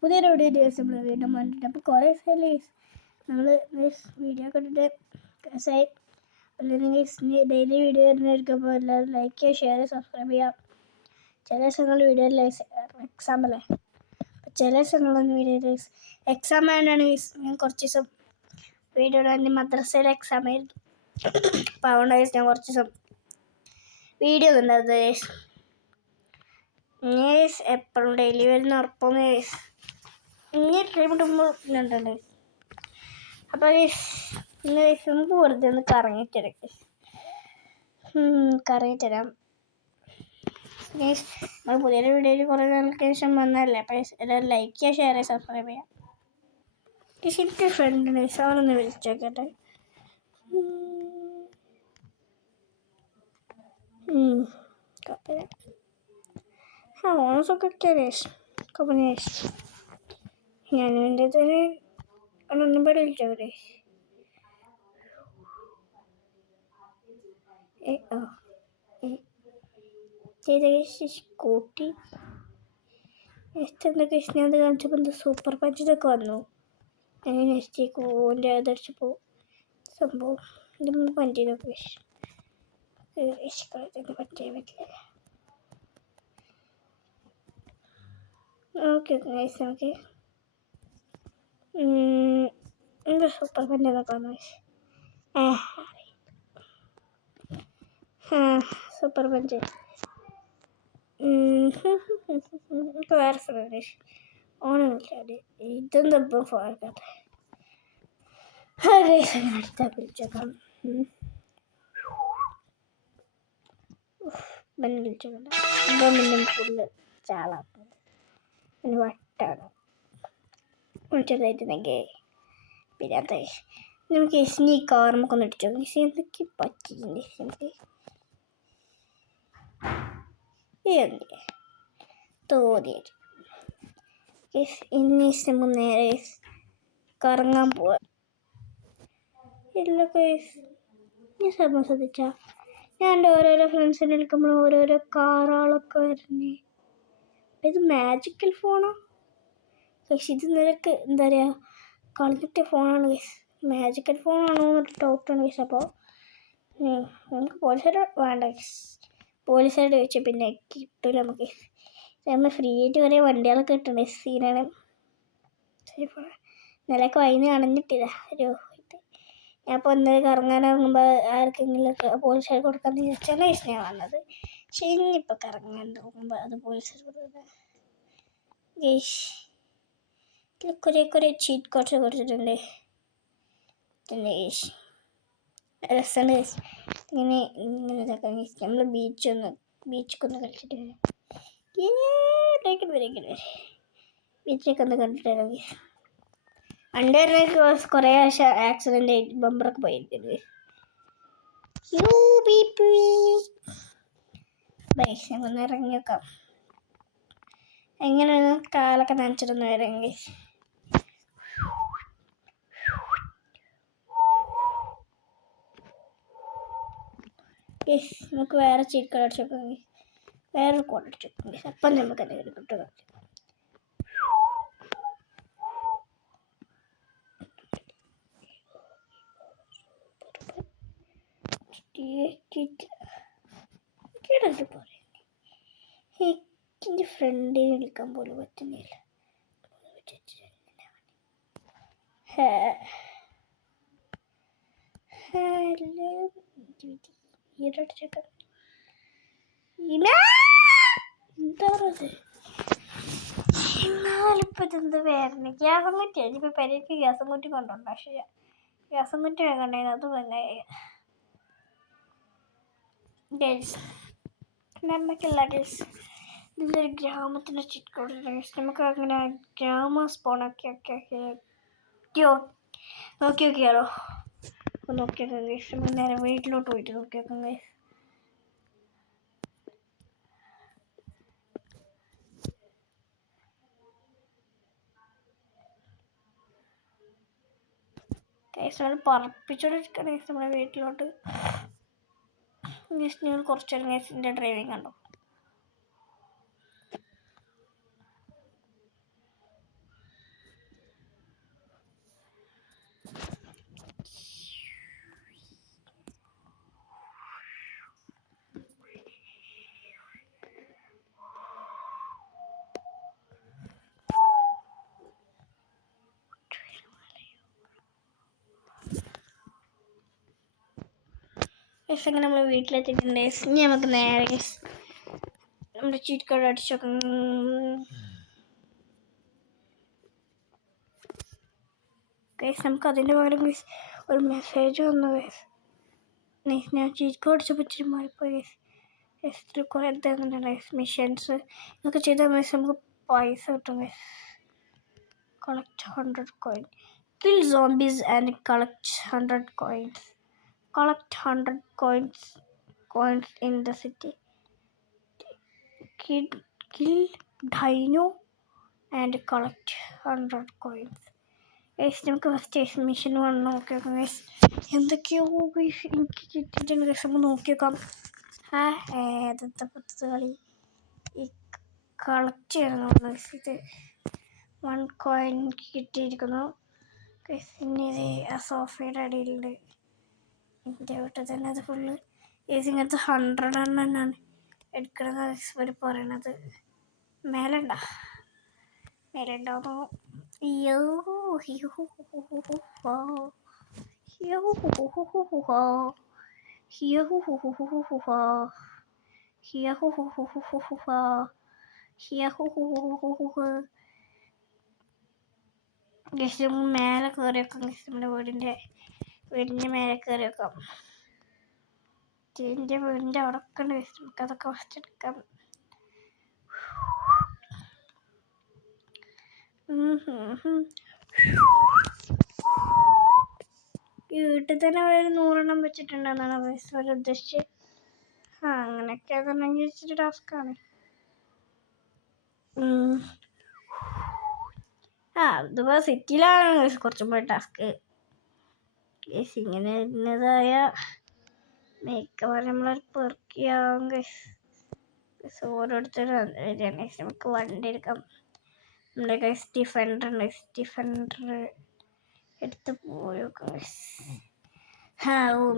പുതിയൊരു വീഡിയോ ദിവസം നമ്മൾ വീണ്ടും വന്നിട്ട് അപ്പോൾ കുറേ സ്ഥലം നമ്മൾ വീഡിയോ കണ്ടിട്ട് കസായി അല്ലെങ്കിൽ ഡെയിലി വീഡിയോ വരുന്നതായിരിക്കുമ്പോൾ എല്ലാവരും ലൈക്ക് ചെയ്യുക, ഷെയർ ചെയ്യുക, സബ്സ്ക്രൈബ് ചെയ്യുക. ചില ദിവസങ്ങളിൽ വീഡിയോയിൽ എക്സാം അല്ലേ, അപ്പോൾ ചില ദിവസങ്ങളൊന്നും വീഡിയോ എക്സാം ആയതുകൊണ്ടാണ് ഞാൻ കുറച്ച് ദിവസം വീഡിയോ ഇടാൻ മദ്രസയിലെ എക്സാം ആയിരുന്നു. അപ്പോൾ അതുകൊണ്ട് ഞാൻ കുറച്ച് ദിവസം വീഡിയോ ഉണ്ടായിരുന്നത് എപ്പോഴും ഡെയിലി വരുന്ന ഉറപ്പൊന്ന് ഇനി ടൈം ഇടുമ്പോൾ ഉണ്ടല്ലോ. അപ്പോൾ ഇന്ന് നമുക്ക് വെറുതെ ഒന്ന് കറങ്ങിത്തരാം. നമ്മൾ പുതിയൊരു വീഡിയോയിൽ കുറേ നാൾക്ക് ശേഷം വന്നതല്ലേ, അപ്പോൾ എല്ലാവരും ലൈക്ക് ചെയ്യുക, ഷെയർ ചെയ്യുക, സബ്സ്ക്രൈബ് ചെയ്യാം. എൻ്റെ ഫ്രണ്ട് അവനൊന്ന് വിളിച്ചേക്കട്ടെ. ഓണസൊക്കെ ഞാനും എൻ്റെ ഒന്നും പേടി വിളിച്ചവരെ സ്കൂട്ടി എന്തൊക്കെ ഞാൻ കാണിച്ചപ്പോൾ എന്താ സൂപ്പർ പഞ്ചൊക്കെ വന്നു. നെക്സ്റ്റ് കോൻ്റെ അതടിച്ചപ്പോൾ സംഭവം ഇതൊന്നും പഞ്ചിനൊക്കെ പറ്റിയാൻ പറ്റില്ല. Okay nice. നമുക്ക് എന്താ സൂപ്പർ പഞ്ചെന്നൊക്കെ വന്നു. സൂപ്പർ പഞ്ച് എനിക്ക് വേറെ സ്ഥലം ഓണമില്ല. ഇതെന്താ ഫോർക്കാത്ത അടുത്ത വിളിച്ചേക്കാം. വിളിച്ചേക്കണ്ട ഫുള്ള് ചാളാക്കുന്നത് പിന്നെ വട്ടാണ് വിളിച്ചതായിട്ടുണ്ടെങ്കിൽ. പിന്നെ അത് നമുക്ക് ഈ കാർ നമുക്കൊന്ന് ഇടിച്ചോ. എന്തൊക്കെ പറ്റിയിട്ടുണ്ട് നമുക്ക് തോന്നിയിട്ട് ഇനി നേരെ കറങ്ങാൻ പോവാ. ഇല്ല ഞാൻ സംഭവം ശ്രദ്ധിച്ചാ ഞാൻ എൻ്റെ ഓരോരോ ഫ്രണ്ട്സിനെ വിളിക്കുമ്പോൾ ഓരോരോ കാറുകളൊക്കെ വരുന്നേ. ഇത് മാജിക്കൽ ഫോണോ ഇത്? നിനക്ക് എന്താ പറയുക, കളഞ്ഞിട്ട ഫോണാണ് മാജിക്കൽ ഫോണാണോ എന്നൊരു ഡൗട്ടാണ്. അപ്പോൾ നമുക്ക് പോലീസുകാർ വേണ്ട. പോലീസുകാരോട് ചോദിച്ചാൽ പിന്നെ കിട്ടില്ല. നമുക്ക് നമ്മൾ ഫ്രീ ആയിട്ട് കുറേ വണ്ടികളൊക്കെ കിട്ടണേ സീനാണ്. നിലക്ക് വൈകുന്നേരം അണഞ്ഞിട്ടില്ല ഒരു ഞാൻ ഇപ്പോൾ ഒന്ന് കറങ്ങാനിറങ്ങുമ്പോൾ ആർക്കെങ്കിലും പോലീസുകാർ കൊടുക്കാമെന്ന് ചോദിച്ചാൽ ഞാൻ വന്നത്. പക്ഷേ ഇനിയിപ്പോൾ കറങ്ങാൻ നോക്കുമ്പോൾ അത് പോലീസുകാർ കൊടുക്കുന്നത് കുറേ ചീറ്റ് കോഡ്സ് കൊടുത്തിട്ടുണ്ട്. രസമുണ്ട് ഇങ്ങനെ ഇതാക്കാൻ. നമ്മൾ ബീച്ചൊക്കെ ഒന്ന് കളിച്ചിട്ട് ബീച്ചിലൊക്കെ ഒന്ന് കണ്ടിട്ടാണ്. പണ്ട് കുറേ ആക്സിഡൻ്റ് ആയിട്ട് ബമ്പറൊക്കെ പോയിരിക്കുന്നത്. ഒന്ന് ഇറങ്ങി നോക്കാം എങ്ങനെയാണ് കാലൊക്കെ നനച്ചിട്ടൊന്ന് ഇറങ്ങി. നമുക്ക് വേറെ ചീറ്റ് അടിച്ചു നോക്കാം. വേറെ കോഡ് അടിച്ചു നോക്കാം. അപ്പം നമുക്ക് എന്തെങ്കിലും കിട്ടുക. എൻ്റെ ഫ്രണ്ടിനെ വിളിക്കാൻ പോലും പറ്റുന്നില്ല. എന്നാലിപ്പോൾ ഇതെന്ത് വേറെ ഗ്യാസും കുറ്റിയാണ്. ഇനിയിപ്പോൾ പെരയ്ക്ക് ഗ്യാസും കുറ്റി കൊണ്ടുണ്ട്. പക്ഷേ ഗ്യാസും കുറ്റി വേണ്ടതിന് അത് തന്നെ നമുക്കില്ല. ഇതൊരു ഗ്രാമത്തിൻ്റെ ചുറ്റോട് നമുക്ക് അങ്ങനെ ഗ്രാമ സ്പോണൊക്കെ നോക്കി നോക്കിയാലോ. നോക്കിയാൽ നേരെ വീട്ടിലോട്ട് പോയിട്ട് നോക്കി നോക്കാം. നമ്മൾ പറപ്പിച്ചോണ്ടിരിക്കണേ നമ്മുടെ വീട്ടിലോട്ട്. നിങ്ങൾ കുറച്ച് നേരത്തിൻ്റെ ഡ്രൈവിംഗ് കണ്ടോ. ഗൈസ് അങ്ങനെ നമ്മൾ വീട്ടിലെത്തിയിട്ടുണ്ട്. ഇനി നമുക്ക് നേരെ ഗൈസ് നമ്മുടെ ചീറ്റ് കോഡ് അടിച്ചു നോക്കാം. ഗൈസ് നമുക്ക് അതിൻ്റെ പകരം ഗൈസ് ഒരു മെസ്സേജ് വന്നു ഗൈസ്. ഞാൻ ചീറ്റ് കോഡ് അടിച്ചപ്പോൾ ഇച്ചിരി മാറിപ്പോയി ഗൈസ്. ഗൈസ് കുറേ തരുന്നുണ്ട് ഗൈസ്. മിഷൻസ് ഇതൊക്കെ ചെയ്താൽ ഗൈസ് നമുക്ക് പൈസ കിട്ടും guys. Collect 100 coins. Kill zombies and collect 100 coins. Collect 100 coins in the city. Kill dino and collect 100 coins. Guys നമുക്ക് ഫസ്റ്റ് മിഷൻ വന്ന് നോക്കി നോക്കാം ഗൈസ്. എന്തൊക്കെയോ ഗൈസ് എനിക്ക് കിട്ടിയിട്ടുണ്ട് ഗൈസ്. നമുക്ക് നോക്കി നോക്കാം. ഏതത്തെ പത്ത് കളി ഈ കളക്ട് ചെയ്യണം ഗൈസ്. ഇത് 1 coin കിട്ടിയിരിക്കുന്നു ഗൈസ്. പിന്നെ ഇത് ആ സോഫയുടെ അടിയിലുണ്ട്. എൻ്റെ വീട്ടിൽ തന്നെ അത് ഫുള്ള് ഗൈസ് ഇങ്ങനത്തെ 100 എണ്ണമാണ് എടുക്കണമെന്ന് ഗൈസ് ഇവർ പറയണത്. മേലെ ഉണ്ടാവുന്നു. ഗൈസ് മേലെ കയറി വെക്കാം ഗൈസ്. നമ്മുടെ വീടിൻ്റെ മേലെ കയറി വെക്കാം. എൻ്റെ വീടിൻ്റെ അവിടെ ഒക്കെ ഉണ്ട് ഗൈസ്. നമുക്ക് അതൊക്കെ ഫസ്റ്റ് എടുക്കാം. ഈ വീട്ടിൽ തന്നെ ഒരു 100 എണ്ണം വെച്ചിട്ടുണ്ടെന്നാണ് ഗൈസ് അവർ ഉദ്ദേശിച്ചത്. അങ്ങനെയൊക്കെ ആണെന്നുണ്ടെങ്കിൽ ഇച്ചിരി ടാസ്ക്കാണ്. ഇതിപ്പോൾ സിറ്റിയിലാണ് ഗൈസ് കുറച്ചും കൂടി ടാസ്ക് ഗൈസ്. ഇങ്ങനെ ഇന്നതായ മിക്കവാറും നമ്മളൊരു പെറുക്കിയാവും ഗൈസ്. ഓരോരുത്തരും വരികയാണ് ഗൈസ്. നമുക്ക് വണ്ടി എടുക്കാം. നമ്മുടെ ഗൈസ് ഡിഫൻഡർ ഉണ്ട്. ഡിഫൻഡർ എടുത്ത് പോയി നോക്കാം ഗൈസ്.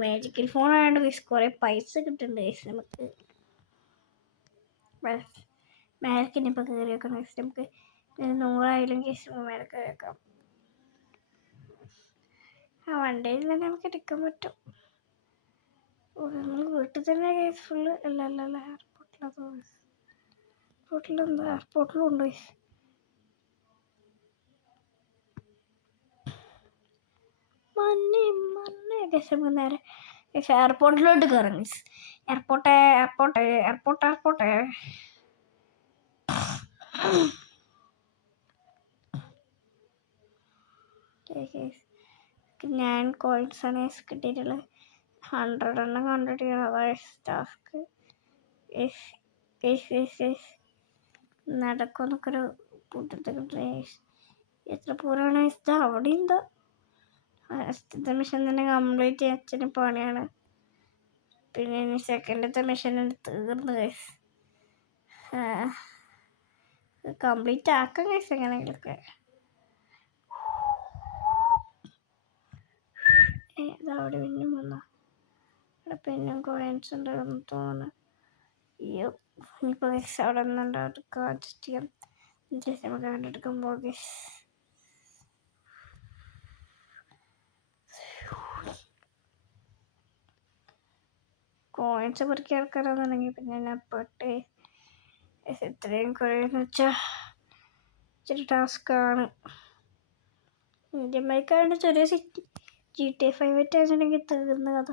മാജിക്കൽ ഫോൺ ആയതുകൊണ്ട് ഗൈസ് കുറേ പൈസ കിട്ടുന്നുണ്ട് ഗൈസ്. നമുക്ക് മേലക്കിനി ഇപ്പോൾ കയറി വെക്കാം ഗൈസ്. നമുക്ക് 100 ഗൈസ് മേലെ കയറി വെക്കാം. വണ്ടിയിൽ തന്നെ നമുക്ക് എടുക്കാൻ പറ്റും. നമ്മൾ വീട്ടിൽ തന്നെ ഗൈസ് ഫുള്ള് അല്ല എയർപോർട്ടിലും ഉണ്ട് ഗൈസ്. മണ്ണേ ഗൈസ് നമുക്ക് നേരെ ഗൈസ് എയർപോർട്ടിലോട്ട് കയറാം ഗൈസ്. എയർപോർട്ട് ഞാൻ കോയിൻസാണ് കിട്ടിയിട്ടുള്ളത്. 100 എണ്ണം കണ്ടിട്ട് ചെയ്യണം ടാസ്ക്. നടക്കുന്നൊക്കെ ഒരു കൂട്ടത്തിൽ എത്ര പൂരാണ് അവിടെ ഉണ്ടോ. ഫസ്റ്റത്തെ മിഷൻ തന്നെ കംപ്ലീറ്റ് ചെയ്യാൻ അച്ഛന് പണിയാണ്. പിന്നെ ഇനി സെക്കൻഡത്തെ മിഷൻ തീർന്നു ഗൈസ്. കംപ്ലീറ്റ് ആക്കാം ഗൈസ് എങ്ങനെയെങ്കിലൊക്കെ. അവിടെ പിന്നും വന്നോ. അവിടെ പിന്നും കോയിൻസ് ഉണ്ടാകുന്നു തോന്നുന്നു. ഇനിയിപ്പോൾ ഗൈസ് അവിടെ ഒന്നുണ്ടാവും അഡ്ജസ്റ്റ് ചെയ്യാം. നമുക്ക് കണ്ടെടുക്കുമ്പോൾ ഗൈസ് കോയിൻസ് പെറുക്കി എടുക്കാനാണെന്നുണ്ടെങ്കിൽ പിന്നെ ഞാൻ പെട്ട് എത്രയും കുറയെന്ന് വെച്ചാൽ ഇച്ചിരി ടാസ്ക്കാണ്. ഇന്ത്യൻ ബൈക്കായതുകൊണ്ട് ചെറിയ സിറ്റി GTA 5 ആണെന്നുണ്ടെങ്കിൽ തീർന്ന കഥ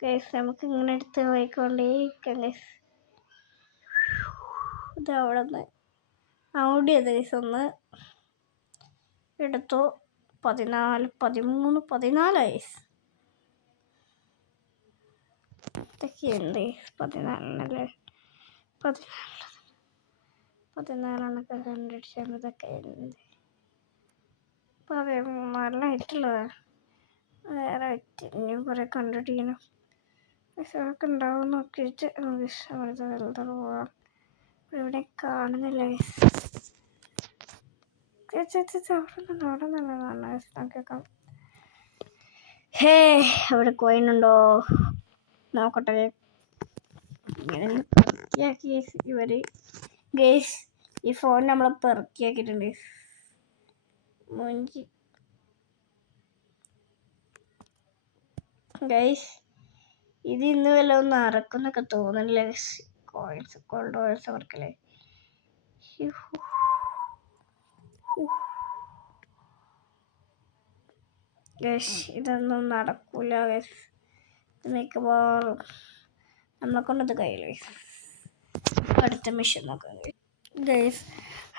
ഗൈസ്. നമുക്ക് ഇങ്ങനെ എടുത്ത് പോയിക്കൊണ്ടേയിരിക്കാം ഗൈസ്. ഇത് അവിടെ നിന്ന് ഔടിയത് ഗൈസ് ഒന്ന് എടുത്തു. 14 13 14 ഗൈസ്. ഇതൊക്കെയുണ്ട് 14 14 കണ്ടടിച്ചാൽ ഇതൊക്കെ ഉണ്ട്. 14 ആയിട്ടുള്ളതാണ്. വേറെ ഇനിയും കുറേ കണ്ടിടിക്കണം. വിഷമൊക്കെ ഉണ്ടാവും നോക്കിയിട്ട് അവിടെ പോവാം. ഇവിടെ കാണുന്നില്ല അവിടെ നല്ല നോക്കിയേക്കാം. അവിടെ കോയിനുണ്ടോ നോക്കട്ടെ. ഇങ്ങനെ പെറുക്കിയാക്കി ഇവർ ഗൈസ്. ഈ ഫോൺ നമ്മൾ പെറുക്കിയാക്കിയിട്ടുണ്ട്. മുഞ്ചി ഗൈസ് ഇത് ഇന്ന് വല്ല ഒന്ന് നടക്കുന്നൊക്കെ തോന്നുന്നില്ല. കോയിൻസ് ഗോൾഡ് കോയിൻസ് കൊടുക്കല്ലേ. ഗൈസ് ഇതൊന്നും നടക്കൂല ഗൈസ്. ഇത് മിക്കവാറും നമ്മളെ കൊണ്ടത് കഴിയില്ല. അടുത്ത മിഷൻ നോക്കാം ഗൈസ്.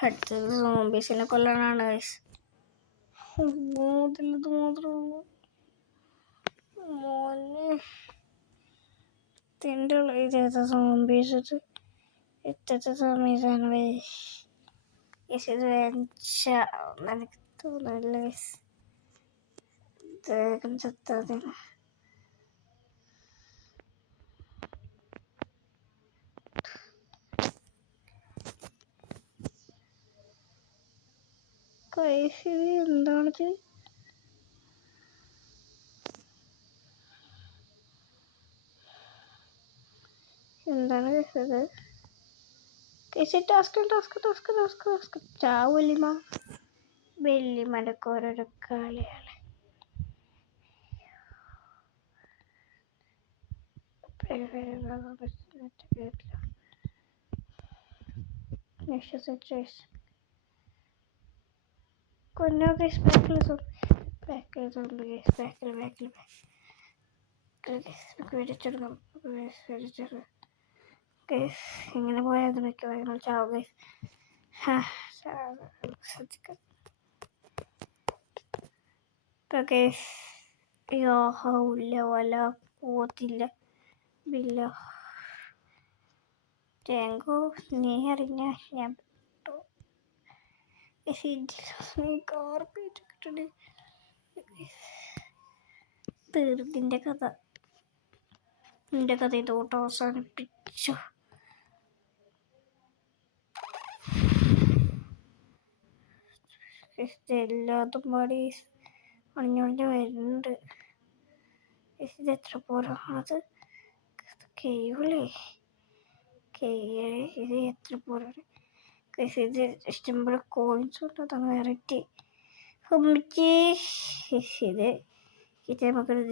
അടുത്തത് സോംബീസിനെ കൊല്ലാനാണ് ഗൈസ്. ഇതിലത് മാത്രമേ മോനെ തിൻ്റെ ഇതേത് സോംബീസ്. ഇത്തത്തെ സോംബീസാണ് ഗൈസ്. ഇത് എനിക്ക് തോന്നുന്നില്ല ഗൈസ്. വേഗം ചത്താതെ. ഗൈസ് എന്താണിത്? എന്താണ് കേട്ടത്? ടാസ്ക് ചാവ് വെല്ലിമടക്ക് ഓരോരോ കളിയാണ്. ഇങ്ങനെ പോയാൽ മിക്കവാറും ചാവും. വല പോത്തില്ല ബില്ല. ടാങ്കോ നീ അറിഞ്ഞ ഞാൻ തീർന്നിന്റെ കഥ. നിന്റെ കഥ ഇതോട്ട് അവസാനിപ്പിച്ചു. എല്ലാത്തും പാടി അണിഞ്ഞൊളിഞ്ഞ് വരുന്നുണ്ട്. ഇത് എത്ര പോരാണത്? കേവലേ ഇത് എത്ര പോരാണ്? ഇത് ഇഷ്ടംപോലെ കോയിൻസ് ഉണ്ട്. അതാണ് വെറൈറ്റി. ഇത് നമുക്കൊരു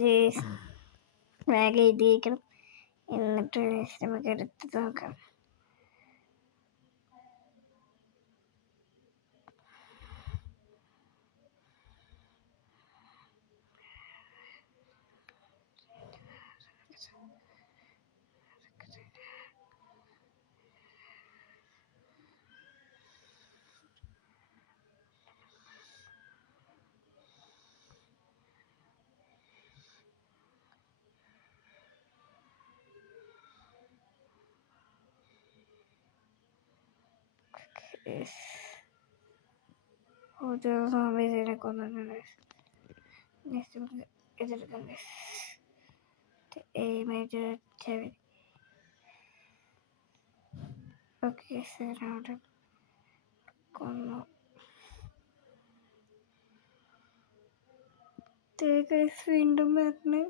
വേഗം എഴുതിയിരിക്കണം. എന്നിട്ട് നമുക്ക് എടുത്ത് നോക്കാം. ഒരു സോംബീസിനെ കൊന്നിട്ടുണ്ട്. ഇതെടുക്കാം. ഓക്കെ അവിടെ കൊന്നു. വീണ്ടും വരണേ.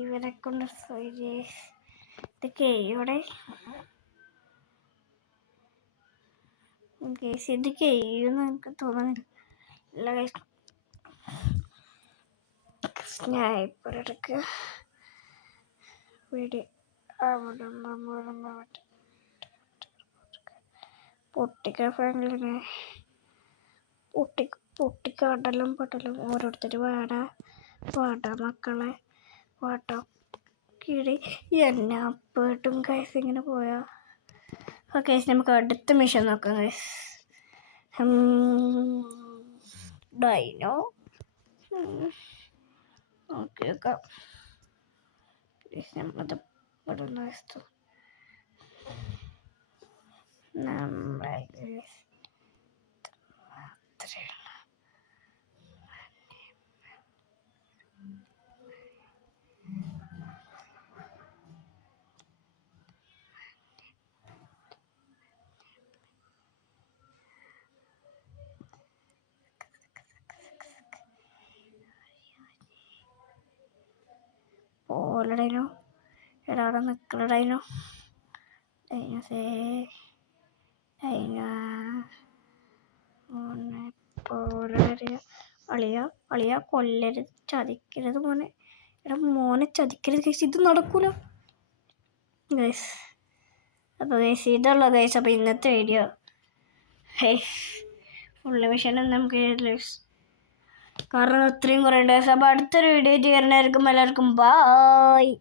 ഇവരെ കൊണ്ട് ഇവിടെ ഇത് കഴിയുമെന്ന് എനിക്ക് തോന്നുന്നില്ല. സ്നൈപ്പർ എടുക്കുക. പൊട്ടിക്കടലും പൊട്ടലും ഓരോരുത്തർ വാട മക്കളെ വാട്ട കിടി എന്നെ അപ്പോട്ടും കൈസ് ഇങ്ങനെ പോയാ. ഓക്കെ നമുക്ക് അടുത്ത മിഷൻ നോക്കാം ഗൈസ്. ഡൈനോ നോക്കി നോക്കാം. നമ്മളത് പെടുന്ന വസ്തു നമ്മളെ ഓലടൈനോ എടാടെ നിൽക്കലടൈനോ ഡൈനോസേ ഡൈന അളിയ കൊല്ലരുത്, ചതിക്കരുത് മോനെ. എടാ മോനെ ചതിക്കരുത് ഗൈസ്, ഇത് നടക്കൂല ഗൈസ്. അപ്പോൾ ഗൈസ് ഇതുള്ള ഗൈസ്. അപ്പോൾ ഇന്നത്തെ വീഡിയോ ഫുള്ള് മിഷനും നമുക്ക് കാരണം അത്രയും കുറേ ഉണ്ട്. അപ്പോൾ അടുത്തൊരു വീഡിയോ ചെയ്യുന്നതായിരിക്കും. എല്ലാവർക്കും ബായ്.